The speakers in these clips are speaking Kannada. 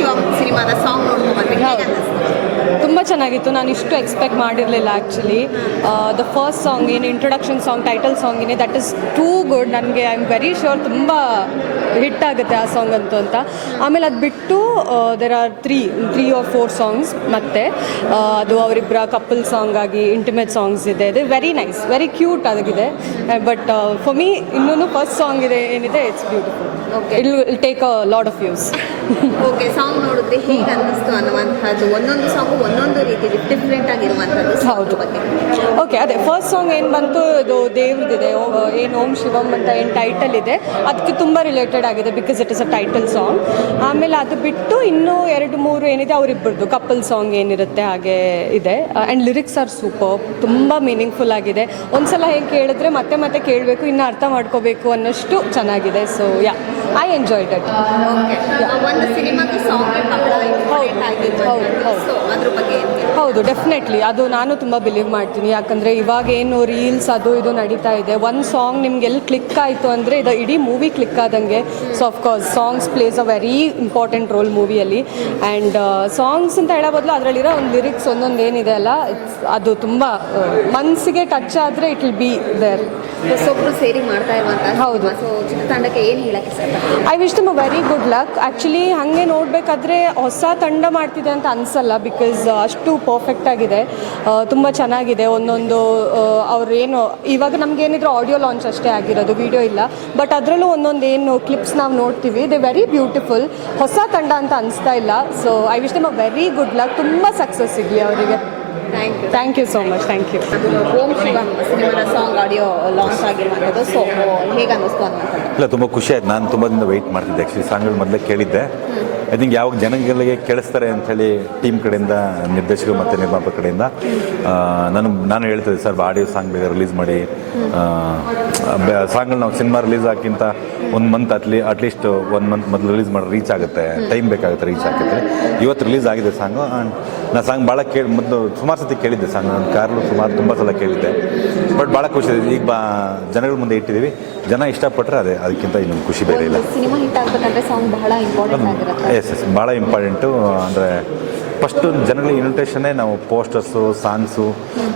ಶಿವಮ್ ಸಿನಿಮಾದ ಸಾಂಗ್ ನೋಡ್ಕೊಂಡು ತುಂಬ ಚೆನ್ನಾಗಿತ್ತು. ನಾನು ಇಷ್ಟು ಎಕ್ಸ್ಪೆಕ್ಟ್ ಮಾಡಿರಲಿಲ್ಲ ಆ್ಯಕ್ಚುಲಿ ದ ಫಸ್ಟ್ ಸಾಂಗ್ ಏನು ಇಂಟ್ರೊಡಕ್ಷನ್ ಸಾಂಗ್ ಟೈಟಲ್ ಸಾಂಗ್ ಏನೇ ದಟ್ ಇಸ್ ಟೂ ಗುಡ್ ನನಗೆ ಐ ಆಮ್ ವೆರಿ ಶ್ಯೂರ್ ತುಂಬ ಹಿಟ್ ಆಗುತ್ತೆ ಆ ಸಾಂಗ್ ಅಂತೂ ಅಂತ. ಆಮೇಲೆ ಅದು ಬಿಟ್ಟು there are three three or four songs ಮತ್ತು. ಅದು ಅವರಿಬ್ಬರ ಕಪಲ್ ಸಾಂಗ್ ಆಗಿ ಇಂಟಿಮೇಟ್ ಸಾಂಗ್ಸ್ ಇದೆ. ಇದು ವೆರಿ ನೈಸ್ ವೆರಿ ಕ್ಯೂಟ್ ಆಗಿದೆ. ಬಟ್ ಫಾರ್ ಮೀ ಇನ್ನೂ ಫಸ್ಟ್ ಸಾಂಗ್ ಇದೆ ಏನಿದೆ it's beautiful okay it will take a load of views okay song ನೋಡಿದ್ರೆ ಹೇಗೆ ಅನ್ನಿಸ್ತು ಅನ್ನುವಂಥದ್ದು. ಒಂದೊಂದು ಸಾಂಗು ಒಂದೊಂದು ರೀತಿ ಡಿಫ್ರೆಂಟ್ ಆಗಿರುವಂಥದ್ದು ಹೌದು. ಬಗ್ಗೆ. ಓಕೆ ಅದೇ ಫಸ್ಟ್ ಸಾಂಗ್ ಏನು ಬಂತು ಇದು ದೇವ್ರದಿದೆ ಏನು ಓಂ ಶಿವಮ್ ಅಂತ ಏನು ಟೈಟಲ್ ಇದೆ ಅದಕ್ಕೆ ತುಂಬ ರಿಲೇಟೆಡ್ ಆಗಿದೆ because it is a title song ಆಮೇಲೆ ಅದು ಬಿಟ್ಟು ಇನ್ನೂ ಎರಡು ಮೂರು ಏನಿದೆ ಅವರಿಬ್ಬರದು ಕಪಲ್ ಸಾಂಗ್ ಏನಿರುತ್ತೆ ಹಾಗೆ ಇದೆ. ಆ್ಯಂಡ್ ಲಿರಿಕ್ಸ್ ಆರ್ ಸೂಪರ್ ತುಂಬ ಮೀನಿಂಗ್ಫುಲ್ ಆಗಿದೆ. ಒಂದ್ಸಲ ಹೇಗೆ ಕೇಳಿದ್ರೆ ಮತ್ತೆ ಮತ್ತೆ ಕೇಳಬೇಕು ಇನ್ನು ಅರ್ಥ ಮಾಡ್ಕೋಬೇಕು ಅನ್ನೋಷ್ಟು ಚೆನ್ನಾಗಿದೆ. So yeah I enjoyed it ಒಂದು ಸಿನಿಮಾಗೆ ಹೌದು, ಡೆಫಿನೆಟ್ಲಿ ಅದು ನಾನು ತುಂಬ ಬಿಲೀವ್ ಮಾಡ್ತೀನಿ. ಯಾಕಂದರೆ ಇವಾಗ ಏನು ರೀಲ್ಸ್ ಅದು ಇದು ನಡೀತಾ ಇದೆ. ಒಂದು ಸಾಂಗ್ ನಿಮ್ಗೆ ಎಲ್ಲಿ ಕ್ಲಿಕ್ ಆಯಿತು ಅಂದರೆ ಇದು ಇಡೀ ಮೂವಿ ಕ್ಲಿಕ್ ಆದಂಗೆ. So of course songs plays a very important role ಮೂವಿಯಲ್ಲಿ and songs ಅಂತ ಹೇಳೋ ಬದಲು ಅದರಲ್ಲಿರೋ ಒಂದು ಲಿರಿಕ್ಸ್ ಒಂದೊಂದು ಏನಿದೆ ಅಲ್ಲ ಇಟ್ಸ್ ಅದು ತುಂಬ ಮನಸ್ಸಿಗೆ ಟಚ್ ಆದರೆ ಇಟ್ ವಿಲ್ ಬಿ ದೇರ್ ಒಬ್ಬರು ಸೇರಿ ಮಾಡ್ತಾ ಇರುವಂತ ಹೌದು. ಸೊ ಚಿತ್ರತಂಡಕ್ಕೆ ಏನು ಹೇಳಕ್ಕೆ I wish them a very good luck actually ಹಾಗೆ ನೋಡಬೇಕಾದ್ರೆ ಹೊಸ ತಂಡ ಮಾಡ್ತಿದೆ ಅಂತ ಅನಿಸಲ್ಲ ಬಿಕಾಸ್ ಅಷ್ಟು ಪರ್ಫೆಕ್ಟ್ ಆಗಿದೆ. ತುಂಬ ಚೆನ್ನಾಗಿದೆ. ಒಂದೊಂದು ಅವ್ರು ಏನು, ಇವಾಗ ನಮ್ಗೆ ಏನಿದ್ರು ಆಡಿಯೋ ಲಾಂಚ್ ಅಷ್ಟೇ ಆಗಿರೋದು ವಿಡಿಯೋ ಇಲ್ಲ. ಬಟ್ ಅದರಲ್ಲೂ ಒಂದೊಂದು ಏನು ಕ್ಲಿಪ್ಸ್ ನಾವು ನೋಡ್ತೀವಿ. ದೇ ವೆರಿ ಬ್ಯೂಟಿಫುಲ್ ಹೊಸ ತಂಡ ಅಂತ ಅನಿಸ್ತಾ ಇಲ್ಲ. So I wish them a very good luck ತುಂಬ ಸಕ್ಸಸ್ ಸಿಗಲಿ ಅವರಿಗೆ. Thank you thank you so much thank you Om Shivam ಸಿನಿಮಾದ ಸಾಂಗ್ ಆಡಿಯೋ ಲಾಂಚ್ ಆಗಿರುವಂಥದ್ದು. ಸೊ ಹೇಗೆ ಅನ್ನಿಸ್ತು ಇಲ್ಲ, ತುಂಬ ಖುಷಿ ಆಯ್ತು. ನಾನು ತುಂಬ ದಿನ ವೆಯ್ಟ್ ಮಾಡ್ತಿದ್ದೆ. ಆ್ಯಕ್ಚುಲಿ ಸಾಂಗ್ಗಳು ಮೊದಲೇ ಕೇಳಿದ್ದೆ. ಐ ಥಿಂಕ್ ಯಾವಾಗ ಜನಗಳಿಗೆ ಕೇಳಿಸ್ತಾರೆ ಅಂಥೇಳಿ ಟೀಮ್ ಕಡೆಯಿಂದ, ನಿರ್ದೇಶಕರು ಮತ್ತು ನಿರ್ಮಾಪಕ ಕಡೆಯಿಂದ ನಾನು ನಾನು ಹೇಳ್ತಿದ್ದೆ ಸರ್ ಆಡಿಯೋ ಸಾಂಗ್ ಬೇಗ ರಿಲೀಸ್ ಮಾಡಿ. ಸಾಂಗ್ಗಳು ನಾವು ಸಿನಿಮಾ ರಿಲೀಸ್ ಹಾಕಿಂತ ಒಂದು ಮಂತ್ ಅಟ್ಲಿ ಅಟ್ಲೀಸ್ಟ್ ಒನ್ ಮಂತ್ ಮೊದಲು ರಿಲೀಸ್ ಮಾಡಿ ರೀಚ್ ಆಗುತ್ತೆ. ಟೈಮ್ ಬೇಕಾಗುತ್ತೆ ರೀಚ್ ಆಗುತ್ತೆ. ಇವತ್ತು ರಿಲೀಸ್ ಆಗಿದೆ ಸಾಂಗು. ಆ್ಯಂಡ್ ನಾನು ಸಾಂಗ್ ಭಾಳ ಕೇಳಿ ಮೊದಲು ಸುಮಾರು ಸತಿ ಕೇಳಿದ್ದೆ ಸಾಂಗ್. ನಾನು ಕಾರ್ಲು ಸುಮಾರು ತುಂಬ ಸಲ ಕೇಳಿದ್ದೆ. ಬಟ್ ಭಾಳ ಖುಷಿ ಇದೆ ಈಗ ಬಾ ಜನಗಳ ಮುಂದೆ ಇಟ್ಟಿದ್ದೀವಿ. ಜನ ಇಷ್ಟಪಟ್ಟರೆ ಅದೇ ಅದಕ್ಕಿಂತ ಇನ್ನೊಂದು ಖುಷಿ ಬೇರೆ ಇಲ್ಲ. ಸಿನಿಮಾ ಹಿಟ್ ಆಗಬೇಕಂದ್ರೆ ಸಾಂಗ್ ಬಹಳ ಇಂಪಾರ್ಟೆಂಟ್ ಆಗಿರುತ್ತೆ. ಎಸ್ ಎಸ್ ಭಾಳ ಇಂಪಾರ್ಟೆಂಟು ಅಂದರೆ ಫಸ್ಟು ಜನಗಳ ಇನ್ವಿಟೇಷನ್ನೇ ನಾವು ಪೋಸ್ಟರ್ಸು ಸಾಂಗ್ಸು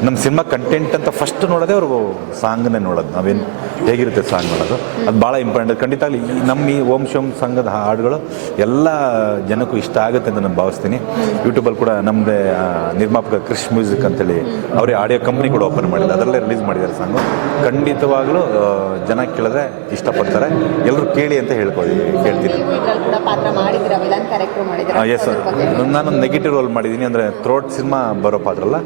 ನಮ್ಮ ಸಿನಿಮಾ ಕಂಟೆಂಟ್ ಅಂತ ಫಸ್ಟ್ ನೋಡೋದೇ ಅವರು ಸಾಂಗ್ನೇ ನೋಡೋದು. ನಾವೇನು ಹೇಗಿರುತ್ತೆ ಸಾಂಗ್ ನೋಡೋದು ಅದು ಭಾಳ ಇಂಪಾರ್ಟೆಂಟ್ ಖಂಡಿತವಾಗ್ಲಿ ಈ ನಮ್ಮ ಈ ಓಂ ಶೋಮ್ ಸಂಘದ ಹಾಡುಗಳು ಎಲ್ಲ ಜನಕ್ಕೂ ಇಷ್ಟ ಆಗುತ್ತೆ ಅಂತ ನಾನು ಭಾವಿಸ್ತೀನಿ. ಯೂಟ್ಯೂಬಲ್ಲಿ ಕೂಡ ನಮ್ಮದೇ ನಿರ್ಮಾಪಕ ಕ್ರಿಶ್ ಮ್ಯೂಸಿಕ್ ಅಂತೇಳಿ ಅವರೇ ಆಡಿಯೋ ಕಂಪ್ನಿ ಕೂಡ ಓಪನ್ ಮಾಡಿದ್ದಾರೆ. ಅದರಲ್ಲೇ ರಿಲೀಸ್ ಮಾಡಿದ್ದಾರೆ ಸಾಂಗು ಖಂಡಿತವಾಗ್ಲೂ ಜನ ಕೇಳಿದ್ರೆ ಇಷ್ಟಪಡ್ತಾರೆ. ಎಲ್ಲರೂ ಕೇಳಿ ಅಂತ ಹೇಳ್ಕೊಳ್ತೀನಿ ಕೇಳ್ತೀನಿ. ಎಸ್ ನಾನು ನೆಗೆಟಿವ್ ರೋಲ್ ಮಾಡಿದ್ದೀನಿ ಅಂದರೆ ಥ್ರೋಟ್ ಸಿನಿಮಾ ಬರೋ ಪಾತ್ರ ಅಲ್ಲ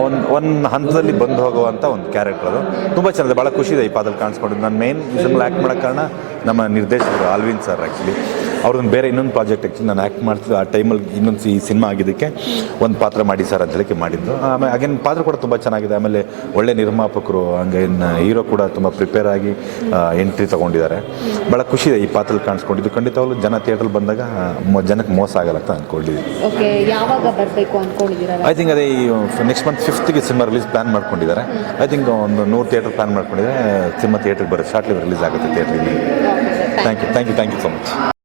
ಒಂದು ಒಂದು ಹಂತದಲ್ಲಿ ಬಂದು ಹೋಗುವಂಥ ಒಂದು ಕ್ಯಾರೆಕ್ಟರ್ ಅದು. ತುಂಬ ಚೆನ್ನಾಗಿದೆ. ಭಾಳ ಖುಷಿ ಇದೆ ಈ ಪಾತ್ರ ಕಾಣಿಸ್ಕೊಂಡಿದ್ದು ನಾನು ಮೇನ್ ಸಿನಿಮಾ ಆ್ಯಕ್ಟ್ ಮಾಡೋಕ್ಕೆ ಕಾರಣ ನಮ್ಮ ನಿರ್ದೇಶಕರು ಆಲ್ವಿನ್ ಸರ್ ಆ್ಯಕ್ಚುಲಿ ಅವ್ರದ್ದು ಬೇರೆ ಇನ್ನೊಂದು ಪ್ರಾಜೆಕ್ಟ್ ಆ್ಯಕ್ಚುಲಿ ನಾನು ಆ್ಯಕ್ಟ್ ಮಾಡ್ತಿದ್ದೆ ಆ ಟೈಮಲ್ಲಿ ಇನ್ನೊಂದು ಈ ಸಿನಿಮಾ ಆಗಿದ್ದಕ್ಕೆ ಒಂದು ಪಾತ್ರ ಮಾಡಿ ಸರ್ ಅಂತ ಹೇಳಿಕೆ ಮಾಡಿದ್ದು. ಆಮೇಲೆ ಅಗೇನ್ ಪಾತ್ರ ಕೂಡ ತುಂಬ ಚೆನ್ನಾಗಿದೆ. ಆಮೇಲೆ ಒಳ್ಳೆ ನಿರ್ಮಾಪಕರು ಹಂಗೆ ಇನ್ನು ಹೀರೋ ಕೂಡ ತುಂಬ ಪ್ರಿಪೇರ್ ಆಗಿ ಎಂಟ್ರಿ ತೊಗೊಂಡಿದ್ದಾರೆ. ಭಾಳ ಖುಷಿ ಇದೆ ಈ ಪಾತ್ರದಲ್ಲಿ ಕಾಣಿಸ್ಕೊಂಡಿದ್ದು. ಖಂಡಿತವಾಗ್ಲೂ ಜನ ಥಿಯೇಟ್ರಲ್ಲಿ ಬಂದಾಗ ಮೊ- ಜನಕ್ಕೆ ಮೋಸ ಆಗಲ್ಲ ಅಂತ ಅಂದ್ಕೊಂಡಿದ್ದೀವಿ ಐ ಥಿಂಕ್ ಅದೇ ಈ ನೆಕ್ಸ್ಟ್ ಮಂತ್ ಫಿಫ್ತ್ಗೆ ಸಿನಿಮಾ ರಿಲೀಸ್ ಪ್ಲಾನ್ ಮಾಡ್ಕೊಂಡಿದ್ದಾರೆ. ಐ ಥಿಂಕ್ ಒಂದು ನೂರು ಥಿಯೇಟರ್ ಪ್ಲಾನ್ ಮಾಡ್ಕೊಂಡಿದ್ದಾರೆ. ಸಿನಿಮಾ ಥಿಯೇಟ್ರಿಗೆ ಬರುತ್ತೆ ಶಾರ್ಟ್ಲಿ ರಿಲೀಸ್ ಆಗುತ್ತೆ ಥಿಯೇಟ್ರಿಗೆ thank you thank you thank you so much